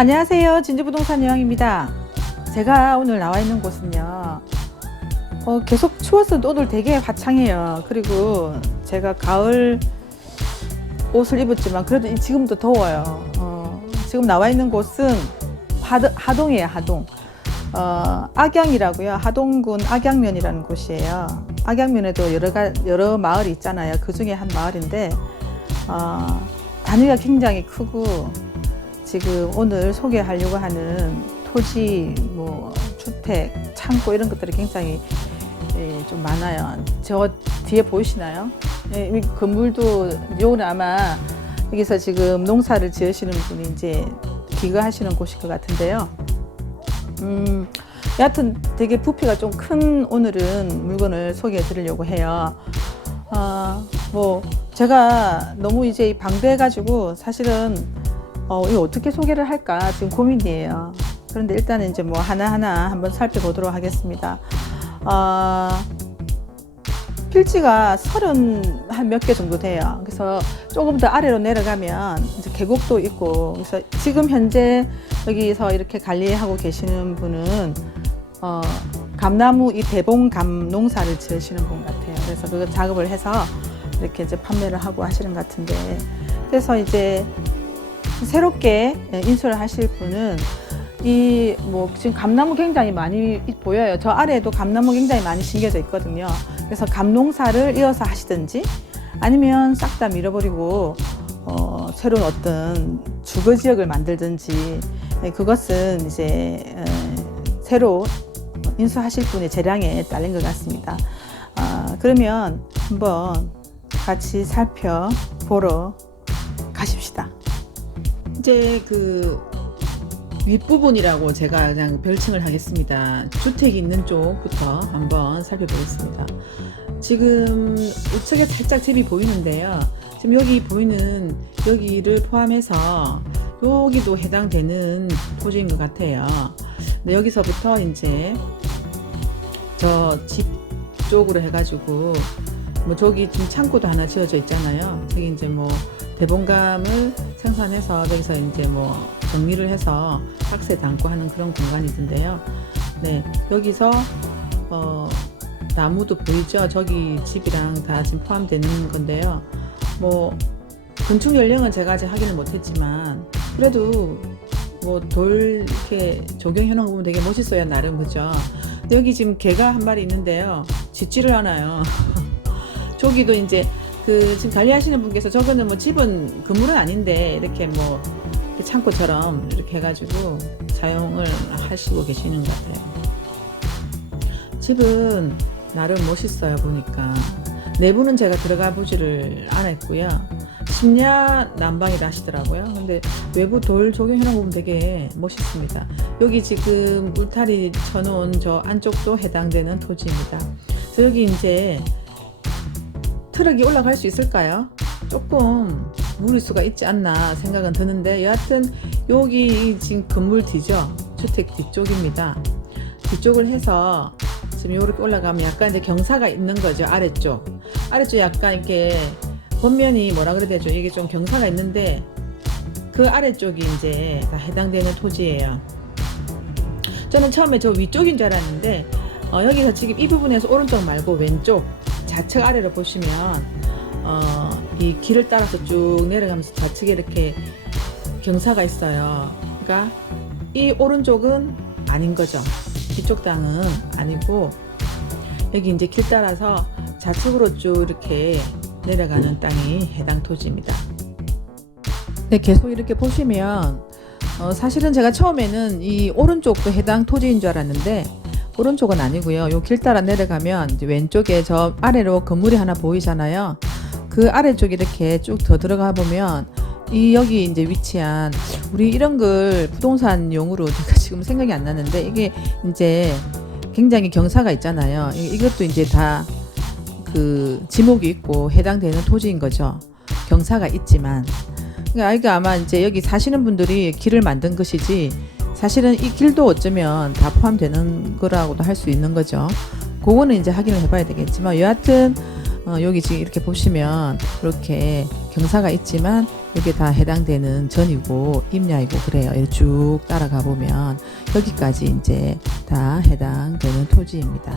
안녕하세요. 진주부동산 여왕입니다. 제가 오늘 나와 있는 곳은요. 어, 계속 추워서 오늘 되게 화창해요. 그리고 제가 가을 옷을 입었지만 그래도 이- 지금도 더워요. 어, 지금 나와 있는 곳은 하드, 하동이에요. 하동. 어, 악양이라고요. 하동군 악양면이라는 곳이에요. 악양면에도 여러 가, 여러 마을이 있잖아요. 그 중에 한 마을인데 어, 단위가 굉장히 크고 지금 오늘 소개하려고 하는 토지, 뭐 주택, 창고 이런 것들이 굉장히 예, 좀 많아요. 저 뒤에 보이시나요? 예, 이 건물도 요는 아마 여기서 지금 농사를 지으시는 분이 이제 기거하시는 곳일 것 같은데요. 음, 여하튼 되게 부피가 좀 큰 오늘은 물건을 소개해 드리려고 해요. 아, 뭐, 제가 너무 이제 방대해 가지고 사실은 어, 이거 어떻게 소개를 할까 지금 고민이에요. 그런데 일단은 이제 뭐 하나하나 한번 살펴보도록 하겠습니다. 아, 필지가 서른 한 몇 개 정도 돼요. 그래서 조금 더 아래로 내려가면 이제 계곡도 있고, 그래서 지금 현재 여기서 이렇게 관리하고 계시는 분은 어, 감나무 이 대봉감 농사를 지으시는 분 같아요. 그래서 그 작업을 해서 이렇게 이제 판매를 하고 하시는 것 같은데, 그래서 이제 새롭게 인수를 하실 분은 이 뭐 지금 감나무 굉장히 많이 보여요. 저 아래에도 감나무 굉장히 많이 심겨져 있거든요. 그래서 감농사를 이어서 하시든지 아니면 싹 다 밀어버리고 어, 새로운 어떤 주거 지역을 만들든지 네, 그것은 이제 에, 새로 인수하실 분의 재량에 딸린 것 같습니다. 아, 그러면 한번 같이 살펴보러 가십시다. 이제 그 윗부분이라고 제가 그냥 별칭을 하겠습니다. 주택이 있는 쪽부터 한번 살펴보겠습니다. 지금 우측에 살짝 집이 보이는데요. 지금 여기 보이는 여기를 포함해서 여기도 해당되는 토지인 것 같아요. 근데 여기서부터 이제 저 집 쪽으로 해가지고 뭐 저기 지금 창고도 하나 지어져 있잖아요. 저기 이제 뭐 대봉감을 생산해서 여기서 이제 뭐 정리를 해서 박스에 담고 하는 그런 공간이던데요. 네, 여기서 어 나무도 보이죠? 저기 집이랑 다 지금 포함되는 건데요. 뭐 건축 연령은 제가 아직 확인을 못했지만 그래도 뭐 돌 이렇게 조경해 놓은 거 보면 되게 멋있어요 나름 그죠? 여기 지금 개가 한 마리 있는데요. 짖지를 않아요. 저기도 이제 그 지금 관리하시는 분께서 저거는 뭐 집은 건물은 아닌데 이렇게 뭐 창고처럼 이렇게 해가지고 사용을 하시고 계시는 것 같아요. 집은 나름 멋있어요 보니까 내부는 제가 들어가 보지를 않았고요. 심야 난방이라 하시더라고요. 근데 외부 돌 조경해놓은 거 보면 되게 멋있습니다. 여기 지금 울타리 쳐놓은 저 안쪽도 해당되는 토지입니다. 그래서 여기 이제 트럭이 올라갈 수 있을까요? 조금 무리수가 있지 않나 생각은 드는데 여하튼 여기 지금 건물 뒤죠? 주택 뒤쪽입니다. 뒤쪽을 해서 지금 이렇게 올라가면 약간 이제 경사가 있는 거죠 아래쪽. 아래쪽 약간 이렇게 겉면이 뭐라 그래야 되죠? 이게 좀 경사가 있는데 그 아래쪽이 이제 다 해당되는 토지예요. 저는 처음에 저 위쪽인 줄 알았는데 어, 여기서 지금 이 부분에서 오른쪽 말고 왼쪽 좌측 아래로 보시면 어, 이 길을 따라서 쭉 내려가면서 좌측에 이렇게 경사가 있어요. 그러니까 이 오른쪽은 아닌 거죠. 이쪽 땅은 아니고 여기 이제 길 따라서 좌측으로 쭉 이렇게 내려가는 땅이 해당 토지입니다. 네, 계속 이렇게 보시면 어, 사실은 제가 처음에는 이 오른쪽도 해당 토지인 줄 알았는데 오른쪽은 아니고요. 요 길 따라 내려가면 왼쪽에 저 아래로 건물이 하나 보이잖아요. 그 아래쪽에 이렇게 쭉 더 들어가 보면 이 여기 이제 위치한 우리 이런 걸 부동산 용으로 제가 지금 생각이 안 나는데 이게 이제 굉장히 경사가 있잖아요. 이- 이것도 이제 다 그 지목이 있고 해당되는 토지인 거죠. 경사가 있지만 그러니까 아마 이제 여기 사시는 분들이 길을 만든 것이지 사실은 이 길도 어쩌면 다 포함되는 거라고도 할 수 있는 거죠. 그거는 이제 확인을 해봐야 되겠지만 여하튼 어, 여기 지금 이렇게 보시면 이렇게 경사가 있지만 이게 다 해당되는 전이고 임야이고 그래요. 쭉 따라가 보면 여기까지 이제 다 해당되는 토지입니다.